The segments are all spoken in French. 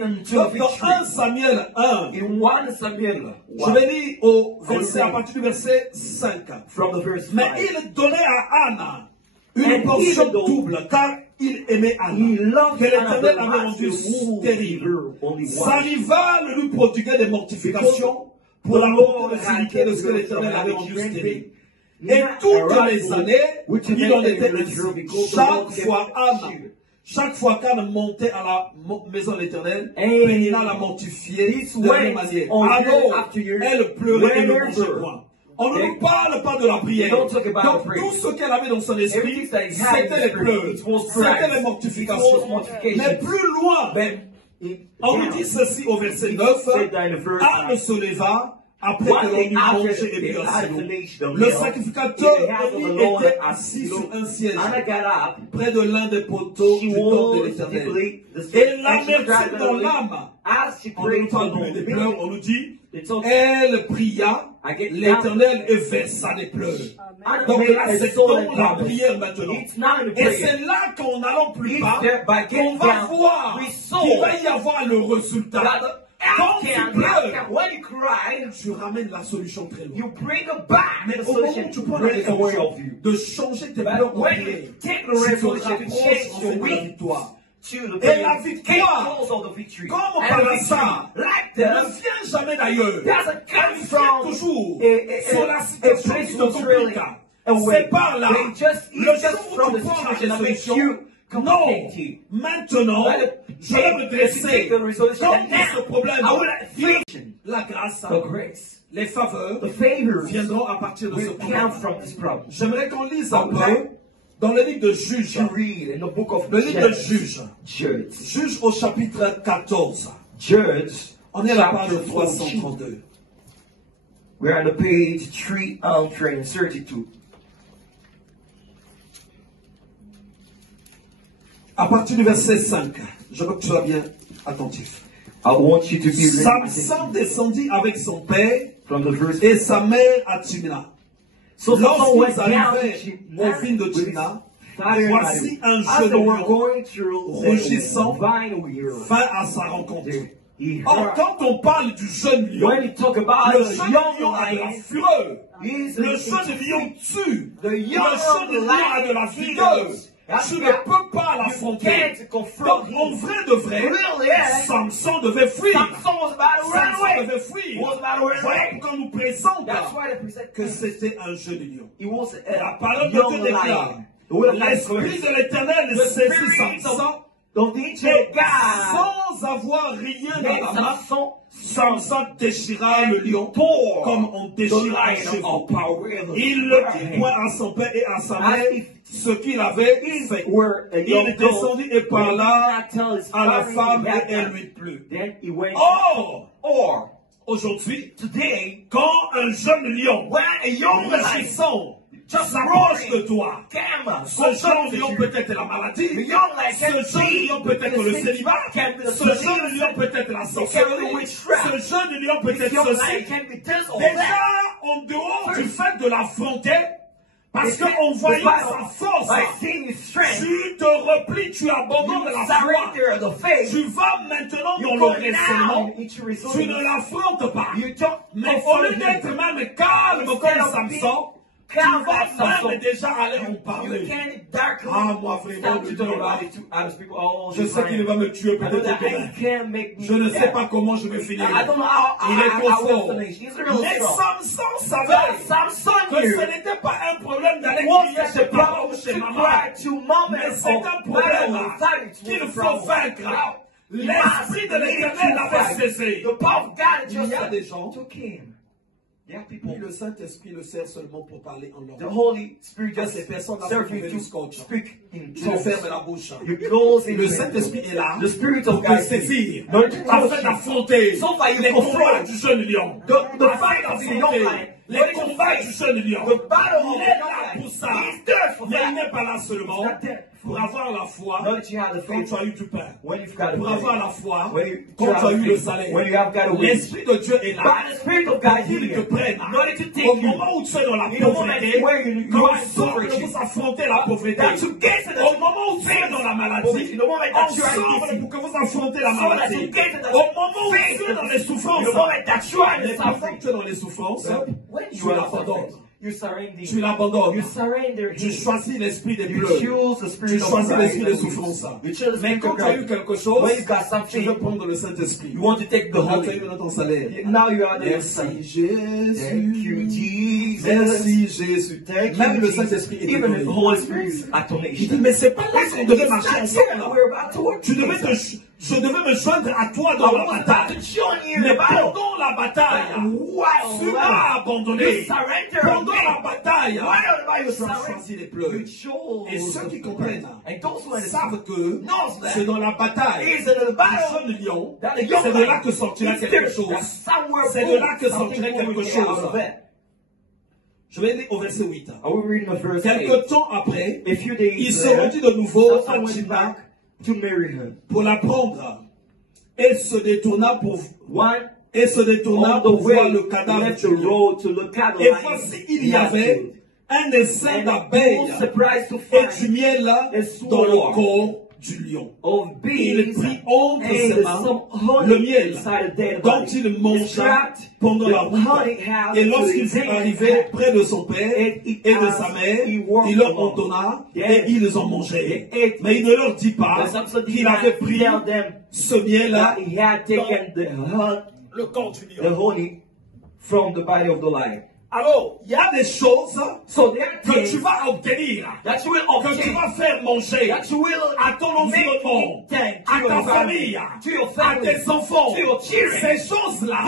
Donc, dans 1 Samuel 1, je vais lire à partir du verset 5. Mais il donnait à Anna une portion double, car il aimait Anna, que l'Éternel avait rendue stérile. Sa rivale lui prodiguait des mortifications pour la mortalité de ce que l'Éternel avait rendu stérile. Et toutes les années, il en était ainsi. Chaque fois qu'Anne montait à la maison de l'Éternel, Pénina la mortifiait de la même manière. Alors, elle pleurait et ne mangeait point. On ne nous parle pas de la prière. Donc, tout ce qu'elle avait dans son esprit, c'était les pleurs, c'était les mortifications. Mais plus loin, on nous dit ceci au verset 9, Anne se leva après que l'on eut mangé et bu assez. Le sacrificateur était assis sur un siège près de l'un des poteaux du temple de l'Éternel. Et l'amertume dans l'âme, on ne parle plus des pleurs, on nous dit, elle pria l'Éternel et versa des pleurs. Donc là, c'est comme la prière maintenant. Et c'est là qu'en allant plus bas, qu'on va voir qu'il va y avoir le résultat. Quand tu pleures, tu ramènes la solution très loin. Mais au moment où tu prends la résolution de changer tes pleurs en prière, tu te rapproches en fait de la victoire. Et la victoire, comme par hasard, ne vient jamais d'ailleurs. Elle vient toujours sur la situation qui te complique. C'est par là. Le jour où tu prends la résolution, non, maintenant, je vais me dresser contre ce problème. La grâce, les faveurs viendront à partir de ce problème. J'aimerais qu'on lise un peu dans le livre de Juges. Le livre de Juges. Juges au chapitre 14. On est à la page 332. We're on the page 332. À partir du verset 5, je veux que tu sois bien attentif. I want you to be Samson descendit avec son père et sa mère à Timna. Lorsqu'ils arrivaient aux vignes de Timna, voici un jeune lion rougissant vint à sa rencontre. Or, quand on parle du jeune lion, le jeune lion a de la fureur. Le jeune lion tue. Le jeune lion a de la vigueur. Tu ne peux pas l'affronter. Donc, en vrai de vrai, Samson devait fuir. Samson devait fuir. Voilà pourquoi on nous présente que c'était un jeune lion. La parole de Dieu déclare, l'Esprit de l'Éternel saisit Samson, sans avoir rien dans la main, Samson déchira le lion comme on déchire un chevreau. Il le dit point à son père et à sa mère ce qu'il avait fait. Il descendit et parla à la femme et elle lui plut. Or, aujourd'hui, quand un jeune lion, rugissant, s'approche de toi, ce jeune lion peut être la maladie, ce jeune lion peut être le célibat, ce jeune lion peut être la sorcellerie, ce jeune lion peut être ceci. Déjà, en dehors du fait de l'affronter, parce qu'en voyant sa force, tu te replies, tu abandonnes la foi. Tu vas maintenant dans le raisonnement. Tu ne l'affrontes pas. Mais au lieu d'être même calme comme Samson, tu vas même déjà aller en parler. Ah, moi vraiment, je sais qu'il va me tuer peut-être demain. Je ne sais pas comment je vais finir. Il est trop fort. Mais Samson savait que ce n'était pas un problème d'aller crier chez papa ou chez maman. Mais c'est un problème qu'il faut vaincre. L'Esprit de l'Éternel l'avait saisi. Il y a des gens qui le Saint-Esprit le sert seulement pour parler en langue. The Holy Spirit just Ces personnes serves you to speak in tu tongues. fermes la bouche. You close in Le your Saint-Esprit est là The Spirit pour of te God saisir, Not to afin d'affronter So far, you les combats confront du jeune lion, the afin fight of the young d'affronter lion. les combats du jeune lion. The battle of Il the est young là lion. pour ça. He's there for Mais il that. n'est pas là seulement. He's not there Pour avoir la foi, know that you have the quand faith tu as eu du pain. when you've got Pour a avoir faith. la foi, When you quand tu have as eu le faith, salaire. when you have got a wage. L'Esprit de Dieu est là. By the Spirit of God, Pour qu'il te prenne. in order to take Au you, moment où tu es dans la in the moment pauvreté, where you quand are ensemble poverty, vous affrontez la pauvreté. that you get to the Au moment où tu es dans la maladie, in the moment that you are ensemble sick, pour que vous affrontez la so that maladie. you get to the Au moment où faith, tu es dans les in souffrances, the moment that you are in mais the pendant suffering, que tu es dans les souffrances, when tu you are l'abandonnes. suffering, you surrender. Tu l'abandonnes. You surrender Tu him. choisis l'esprit des You pleurs. choose the Tu spirit of choisis l'esprit des pride. souffrances. You choose the Mais spirit quand of tu as eu pride. quelque chose, When you got tu something, veux prendre le Saint-Esprit. you want to take the Maintenant, tu as Holy. eu maintenant ton salaire. Now you are the Merci Thank Jésus. you, Jesus. Merci Jésus. Thank Même you, le Jesus. Saint-Esprit est Even the étonné. Holy Spirit is at ton Il dit, mais c'est pas là qu'on devait marcher ensemble. We're about to work. Tu devais je devais me joindre à toi dans la bataille. Mais pendant la bataille, tu m'as abandonné. Pendant la bataille, tu as choisi les pleurs. Et ceux qui comprennent savent que c'est dans la bataille, le jeune lion, c'est de là que sortira quelque chose. C'est de là que sortira quelque chose. Je vais lire au verset 8. Quelque temps après, il se rendit de nouveau à Timna pour la prendre. Elle se détourna pour voir le cadavre du lion. Et voici, il y avait un essaim d'abeilles et du miel dans le corps du lion. Il prit entre ses mains le miel dont il mangea pendant la route. Et lorsqu'il fut arrivé près de son père et de sa mère, il leur en donna et ils en mangeaient. Mais il ne leur dit pas qu'il avait pris ce miel-là dans le corps du lion. Alors, il y a des choses que tu vas obtenir, que tu vas faire manger à ton environnement, à ta famille, à tes enfants. Ces choses-là,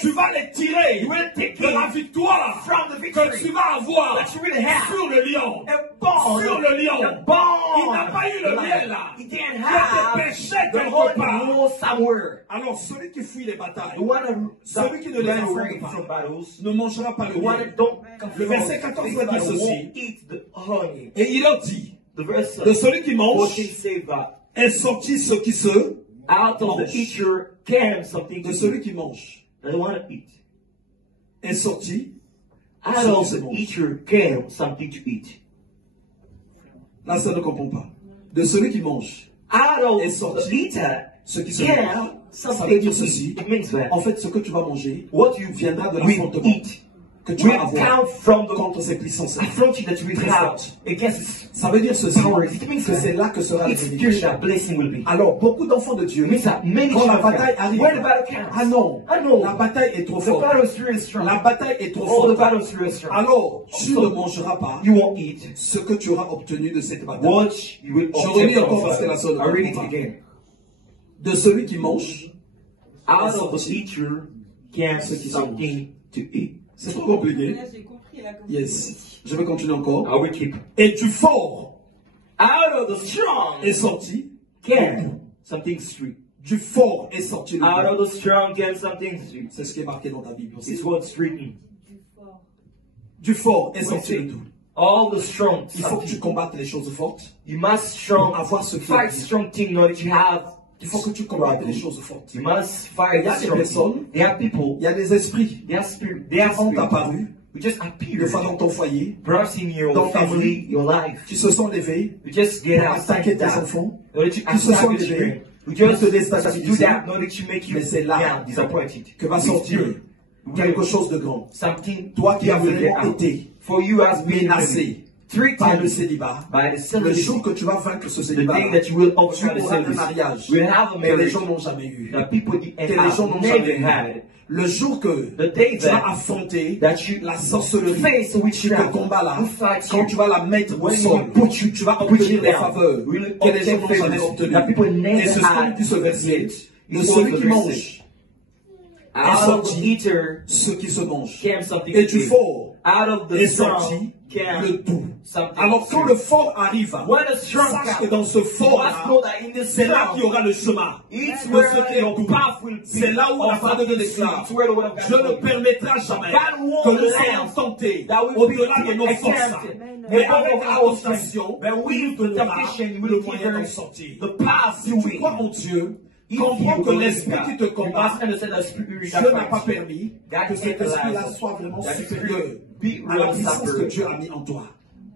tu vas les tirer de la victoire que tu vas avoir sur le lion. Sur le lion. Il n'a pas eu le miel qui te péchait quelque part. Alors, celui qui fuit les batailles, celui qui ne les affronte pas, ne mangera pas le miel. Le verset 14 va dire ceci. Et il leur dit, de celui qui mange est sorti ce qui se mange. De celui qui mange est sorti ce qui se mange. Là, ça ne comprend pas. De celui qui mange est sorti ce qui se mange. Ça veut dire ceci. En fait, ce que tu vas manger viendra de l'affrontement que tu vas avoir contre ces puissances. Ça veut dire ceci, que c'est là que sera la bénédiction. Alors, beaucoup d'enfants de Dieu, quand la bataille arrive, ah non, la bataille est trop forte. La bataille est trop forte. Alors, tu ne mangeras pas ce que tu auras obtenu de cette bataille. Je relis encore parce que la sonne. De celui qui mange, c'est trop compliqué. Yes. Je vais continuer encore. Et du fort est sorti du fort est sorti c'est ce qui est marqué dans ta Bible aussi. Du fort est sorti le tout. All the strong. Il faut que tu combattes les choses fortes. You must avoir ce fight strong thing in order to have. Il faut que tu combattes les choses fortes. You must fight. Il y a des personnes, there are people, il y a des esprits they are ont apparu, just appear, des fois dans ton foyer, perhaps in your dans ta family, vie, your life, qui se sont levés you just get pour attaquer tes enfants, qui se sont levés pour te déstabiliser. Mais c'est là que va sortir quelque chose de grand. Toi qui as vraiment été menacé par le célibat, le jour que tu vas vaincre ce célibat, tu auras un mariage que les gens n'ont jamais eu, que les gens n'ont jamais eu. Le jour que tu vas affronter la sorcellerie, ce combat-là, quand tu vas la mettre au sol, tu vas obtenir des faveurs que les gens n'ont jamais obtenues. Et ce sont dit ce verset, de celui qui mange Out of the eater ce qui se mange. came something Et du good. fort Out of the est strong sorti came le doux. something Alors quand sweet. le fort arrive, When the strong sache que comes, dans ce you must fort-là, know that in this c'est là strong, qu'il y aura le chemin. it's de where ce qui est your doux. path will be. C'est là où la parole de Dieu déclare. It's where the word of Je God ne will be. permettrai jamais God won't que nous allow soyons tentés that we au-delà be de nos forces. tempted. Mais Above avec la our strength. tentation, But we, il the nous donnera temptation, le will moyen give d'en us sortir. the path Si to tu win. crois en Dieu, If comprends you que believe l'esprit God, qui te you combat, must understand the spirit Dieu that n'a pas fights you. permis God que cet esprit-là equalizes soit vraiment that supérieur spirit à la will puissance que suffer Dieu a mis en toi.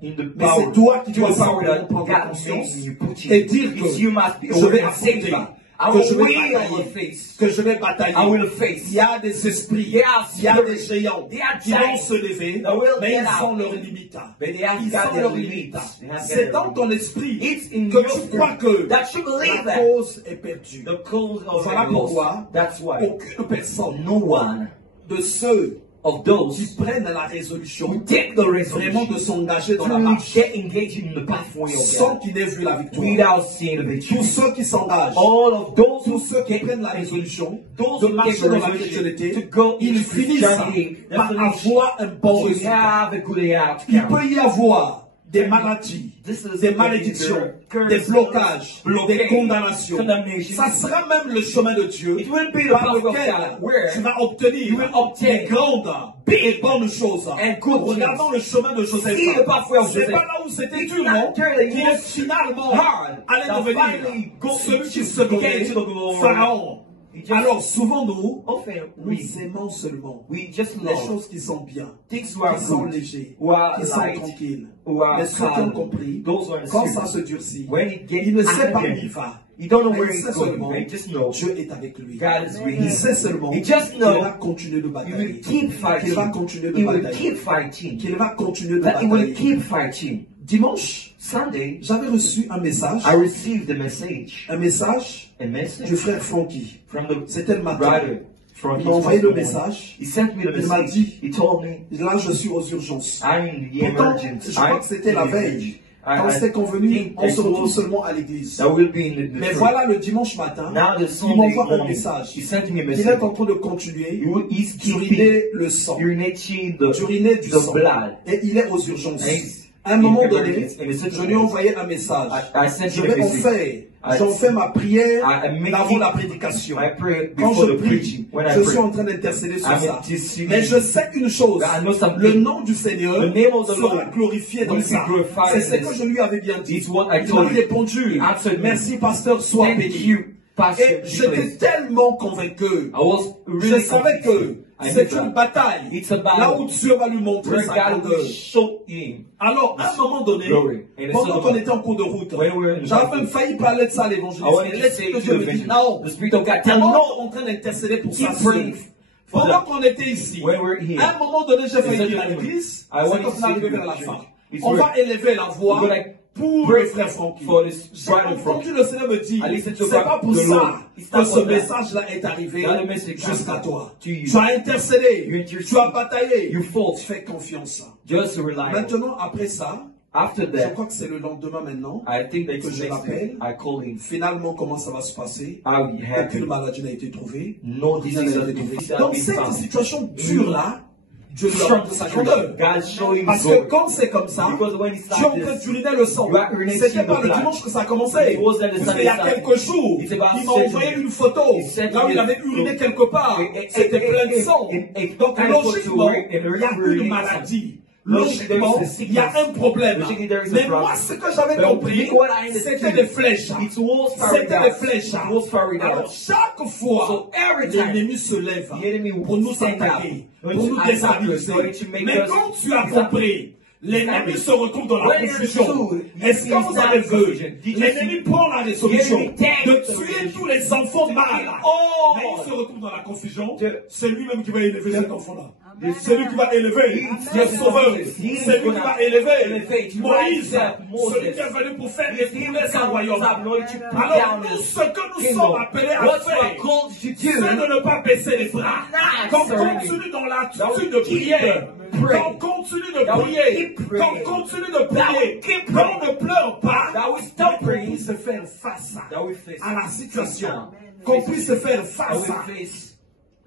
in the Mais power, c'est toi qui to dois the power simplement that prendre God conscience made you put et in. dire que It's you must be je vais aware and say affronter, that. I que je vais will batailler, face. que je vais batailler. I will face. Il y a des esprits, There are il y a des spirits, géants there are qui vont giants se lever, that will mais get ils ont out. leurs limites. But they have Ils got ont their leurs limits. limites. They have C'est their dans limits. ton esprit It's in que your tu spirit crois que that you believe la that cause est perdue. the cause of Voilà the loss. pourquoi That's why aucune personne no one de ceux of those qui prennent la résolution who take the vraiment de resolution s'engager dans la to marche get engaged in the pathway of sans God qu'ils n'aient vu la victoire. without seeing the victory. Tous ceux qui s'engagent, All of those tous who ceux qui take prennent la résolution those de who take marcher the dans la resolution chrétienté, to go ils into finissent Christianity, par that's avoir un bon to résultat. have a good outcome. Il peut y avoir des maladies, This is des malédictions, des blocages, des condamnations. Ça sera même le chemin de Dieu It will be the par path of lequel God where tu vas obtenir you will obtain des grandes et bonnes choses. and good Regardons le chemin de Joseph. See the pathway of C'est Joseph. pas là où c'était It's dur, not non? there that Qui it est was finalement hard. allé That devenir finally go celui qui into- se get nommait into the glory. Pharaon. He just- Alors souvent nous we aimons seulement just les love choses qui sont bien, things who are qui sont good, légers, who are qui sont light, tranquilles. who are Mais ceux qui ont calm, compris, those who are in the quand spirit. ça se durcit, When it gets il ne sait pas où angry, il va. you don't know Mais where il he's sait going. seulement You just know Dieu est avec lui. God is with Il him. sait seulement You just qu'il know va continuer de He will batailler, keep fighting. qu'il va continuer de He will batailler, keep fighting. qu'il va continuer de That he will batailler. keep fighting. Dimanche, Sunday, j'avais reçu un message I received a message du frère Francky. from the C'était le matin. brother from Il m'a envoyé le his message. He sent me the Il m'a message. dit, He told me, là je suis aux urgences. I'm in the Pourtant, emergency. je crois que c'était la veille. Quand c'était convenu, on se retrouve seulement à l'église. That will be in the Mais church. voilà, le dimanche matin, Now the il Sunday m'envoie un morning, message. he sent me a Il message. est en train de continuer He's d'uriner le sang, urinating d'uriner du the sang. blood. Et il est aux urgences. And À un moment donné, emergency. je lui ai envoyé un message. I sent Je him a vais en message. faire. J'en fais ma prière I make avant it- la prédication. I pray Quand before je the prie, preaching. When I je suis pray, en train d'intercéder sur I'm ça. interceding. Mais je sais une chose, I know something. le nom du Seigneur The name of the sera Lord glorifié dans will be ça. glorified C'est ce in que this. je lui avais bien dit. It's what I Il told m'a you. répondu, He answered me. merci pasteur, sois Thank béni. you, Pastor. Et j'étais tellement convaincu. I was Je really savais que I c'est knew une that. bataille. It's a battle. Là où Dieu va lui montrer Where sa God grandeur. will show him. Alors, à un moment donné, Glory. And pendant it's qu'on so- était en cours de route, When we were in the j'avais route. même failli parler de ça à I l'évangéliste. wanted Mais to l'Esprit say de to Dieu the me dit, vision. non, The Spirit of God tellement tell no. en train d'intercéder pour Keep ça. praying. For Pendant that. qu'on était ici, When we're here. à un moment donné, j'ai failli It's dire à a- l'église, I want c'est to qu'on say arrive to vers the la church. fin. It's On where- va élever la voix We're gonna pour pray le frère Francky. for this J'ai brother Frankie. entendu le Seigneur me dire, I listen to c'est God, pas pour the ça Lord. It's que not ce for that. message-là est arrivé That the message jusqu'à comes toi. to you. Tu as intercédé, You intercede. tu as bataillé, You fought. fais confiance. Just rely on. Maintenant, après ça, After je that, crois que c'est le lendemain maintenant, I think that que je next l'appelle. day, I call him. Finalement, comment ça va se passer? How it Aucune happened. maladie n'a été trouvée. No Rien disease n'a has été been trouvé. Dans cette found. situation dure-là, Dieu lui a montré sa grandeur. God showing Parce glory. que quand c'est comme ça, Because when it's tu es like en train this, d'uriner le sang. you are urinating C'était the pas le blood. dimanche que ça a commencé. It wasn't the Parce qu'il y a Sunday quelques jours, It's about il m'a 7 envoyé days. une photo He sent là où me il a avait photo. uriné quelque part. C'était plein de sang. Donc logiquement, il y a une maladie. Logiquement, il y a un problème. Mais moi, ce que j'avais compris, c'était des flèches. C'était des flèches. Alors, chaque fois, l'ennemi se lève pour nous attaquer, pour nous déstabiliser. Mais quand tu as compris, l'ennemi se retrouve dans la confusion. Est-ce que vous avez vu? L'ennemi prend la résolution de tuer tous les enfants mâles. Mais il se retrouve dans la confusion. C'est lui-même qui va élever cet enfant-là. C'est lui qui va élever le sauveur. C'est lui qui va élever Moïse. Celui qui est venu pour faire écouler son royaume. Alors nous, ce que nous sommes appelés à faire, c'est de ne pas baisser les bras. Qu'on continue dans l'attitude de prière. Qu'on continue de prier. Qu'on continue de prier. Qu'on ne pleure pas. Qu'on puisse faire face à la situation. Qu'on puisse faire face à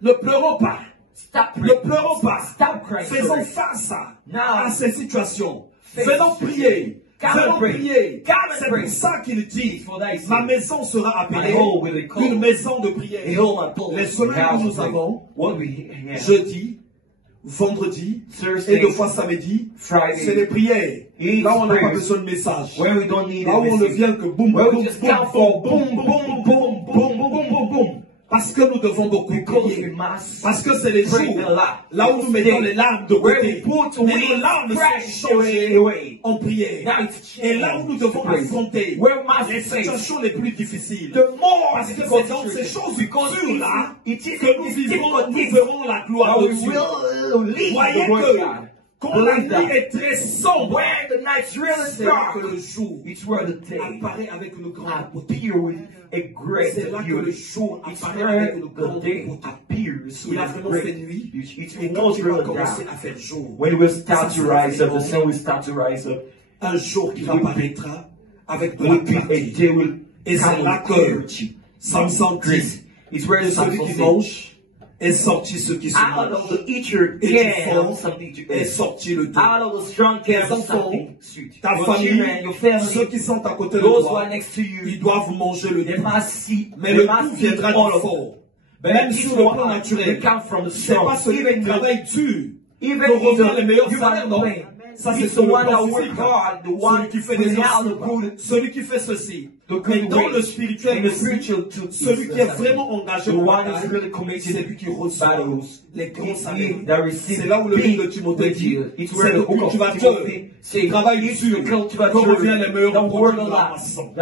Ne pleurons pas. Stop Ne praying. pleurons pas. Stop crying. Faisons face Now, à ces situations. face Venons prier. Come Venons and pray. prier. Come and C'est pray. pour ça qu'il dit, For thy sake. ma maison sera appelée My home will be called une maison de prière. Behold, my people, Les semaines house que nous of prayer. avons, What we have. jeudi, vendredi, Thursday, et deux fois samedi, Friday, c'est les prières. it's Là, on n'a pas prayers. besoin de message. Where we don't need Là où a on ne message. vient que boum, Where boum, we boum, just come for boum, boum, boum, boum, boum, boum, boum, boum. Parce que nous devons beaucoup Because we prier. must Parce que c'est les pray jours a lot. là où nous mettons les larmes de Where côté. we put Mais away nos larmes fresh sont changées away. en prière. Now it's Et là où nous devons pray. affronter Where must les we face situations les plus difficiles. the more Parce que difficult c'est dans ces situations. choses Because dures-là it is que nous vivons, nous verrons la gloire Now de we Dieu. will lead Voyez the word of que God. quand la Believe that. nuit est très sombre, When the night's really c'est là que dark, le jour it's where the day apparaît avec une grande beauté. appear with a great C'est là que le beauty. jour It's apparaît where avec une the grande day beauté. appears Il with a a vraiment great fait nuit. beauty. It Et quand was il va really commencer dark. à faire jour, When it will start ça to sera rise up, the vraiment sun will start to rise up. un jour qui apparaîtra avec de la Will be a clarté. day will Et c'est come là with que clarity. Samson dit, It's where de the celui sun qui will mange est sorti ce qui se out of mange. the eater Et du can fond something to est eat. sorti le dos. Out of the strong Tes can enfants, something sweet. ta Your famille, children, your family, ceux qui sont à côté de those who toi, are next to ils you, doivent manger le they tout. must see, Mais they le tout must viendra see all du of fort. But Même this sur le one, plan they naturel, come from the c'est pas strong. celui qui Even travaille dur even que revient in les meilleurs the salaires, non? human Ça, c'est it's sur the le one plan that work physique. hard, the Celui one qui fait des without the efforts, good, celui qui fait ceci. the Mais good dans le way. spirituel, In the aussi, spiritual too, celui qui est vraiment the engagé dans one la is bataille, really c'est committed lui qui reçoit battles. les grands It's salaires. he that receives C'est là où le livre de big Timothée dit, wages. It's c'est where le the book of cultivateur Timothy qui says, travaille it's dur the que cultivator, revient les meilleurs the word produits of de la God, moisson.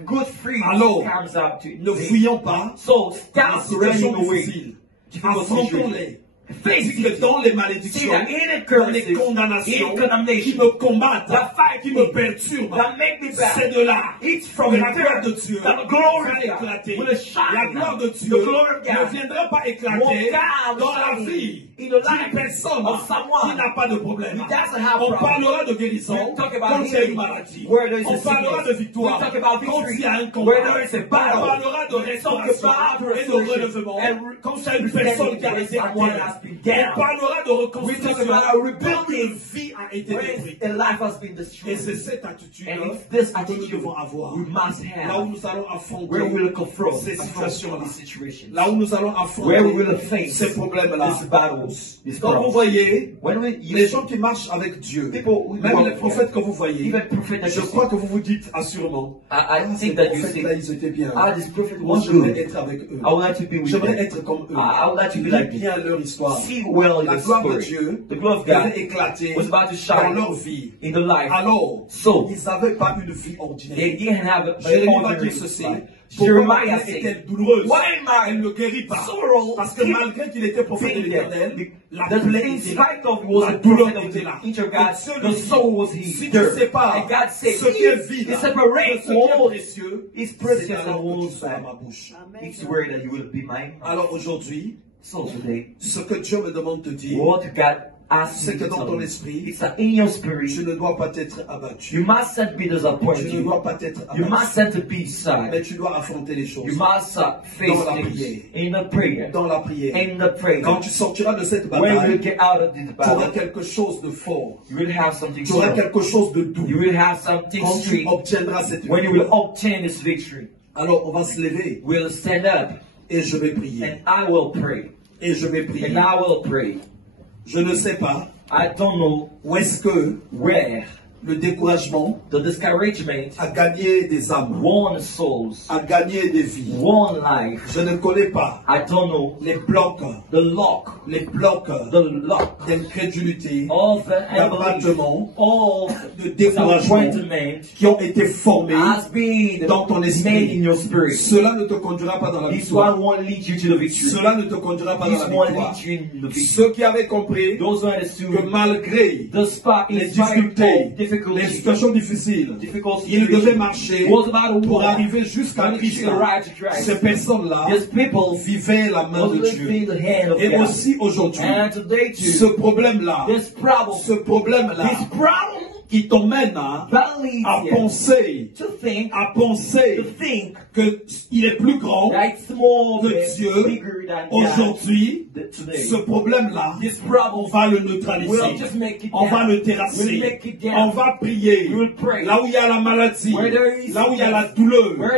the good fruit Alors, comes out to ne fuyons pas So les stop situations running away. difficiles. Difficult Affrontons-les. Face Dit que it. dans les See malédictions, that in dans les curses, condamnations in qui condemnation, me combattent, that fight qui me, me perturbent, that make me c'est bad. de là It's que from la gloire de there Dieu that the glory va of God éclater. will shine. La gloire de Dieu The glory of ne God viendra pas will éclater come dans la shining vie in the life d'une personne of someone qui n'a pas de problème. who doesn't have On problem. parlera de guérison We'll talk about quand il y a une healing, maladie. where there is On a parlera sickness. de victoire We'll talk about quand victory, il y a un combat. where there is a On battle. parlera de We'll talk restauration about et de restoration. relèvement And quand il y a une personne qui a été à someone terre. has been On down. parlera de reconstruction We talk about a quand une rebuilding. vie a été détruite. When a life has been Et destroyed. c'est cette attitude And it's this que nous attitude devons avoir. we must Là où have. nous allons affronter Where we will confront ces situations-là. these situations. Là où nous allons Where we affronter will face ces problèmes-là. these battles, these Quand vous problems. voyez When we les gens qui marchent avec Dieu, people who même walk les prophètes que vous voyez, even prophet that je you crois que vous vous dites assurément, I ces think that you prophètes-là, say, ils étaient bien. this prophet Moi, was j'aimerais good. être avec eux. I would like to be with J'aimerais them. être comme eux. I would like to be Lis like bien leur histoire. See well in La the gloire de spirit. Dieu The glory of devait God éclater was about to dans shine leur vie. in the life. Alors, So, ils n'avaient pas une vie they ordinaire. didn't have a Jérémie va ordinary dire ceci. life. Pourquoi Jeremiah elle said, est-elle douloureuse? why am Elle I ne guérit pas. sorrow? Parce que malgré qu'il était prophète de Being there. l'Éternel, la The plaie in était là. spite of was La a douleur prophet of était the là. teacher Et God, Dieu lui the dit, soul was si tu there. sépares And God said, ce qui est if vide you de separate ce qui est all précieux, is c'est precious alors and que tu won't seras bad. ma bouche. It's where that you will be my mouth. Alors aujourd'hui, So today, ce que Dieu me demande de te dire, what God asks c'est me que to dans tell ton you, esprit, it's that in your spirit, tu ne dois pas être abattu. you mustn't be Tu ne disappointed. dois pas être You abattu. mustn't be sad. Mais tu dois affronter les choses. You must face Dans la things prière. in the prayer. Dans la prière. In the prayer. Quand tu sortiras de cette When you bataille, get out of this tu auras battle, quelque chose de fort. you will have something Tu auras strong. quelque chose de doux. You will have something Quand tu sweet. obtiendras cette When you will victoire. obtain this victory, Alors on va se lever we'll stand up et je vais prier. and I will pray. Et je vais prier. And I will pray. Je ne sais pas I don't know où est-ce que where le découragement the discouragement a gagné des âmes, won souls, a gagné des vies. won life. Je ne connais pas I don't know les blocs, the lock de d'incrédulité, of the d'abattement, of de découragement disappointment qui ont été formés has been dans ton made in esprit. your spirit. Cela ne te conduira pas dans la This victoire. one won't lead you to the victory. Cela ne te conduira pas This dans la won't victoire. lead you in the victory. Ceux qui avaient compris Those who que understood malgré the spot les in spite difficultés, of difficulty, les situations difficiles, difficult ils devaient situation, marcher was about to pour walk arriver jusqu'à when Christ. you arrive to Christ. Ces personnes-là These people vivaient la main was de Dieu. lifting the hand of Et God. aussi aujourd'hui, And today ce too, problème-là, this problem, ce problème-là, this problem qui t'emmène à that leads you penser, to think qu'il est plus grand that it's more que Dieu. bigger than God. Aujourd'hui, Today, ce problème-là, this on problem va le neutraliser. will just make it On va down. le We'll terrasser. make it down. On va prier. We will pray. Là où il y a la maladie, Where there is là où il y a la sickness, douleur, where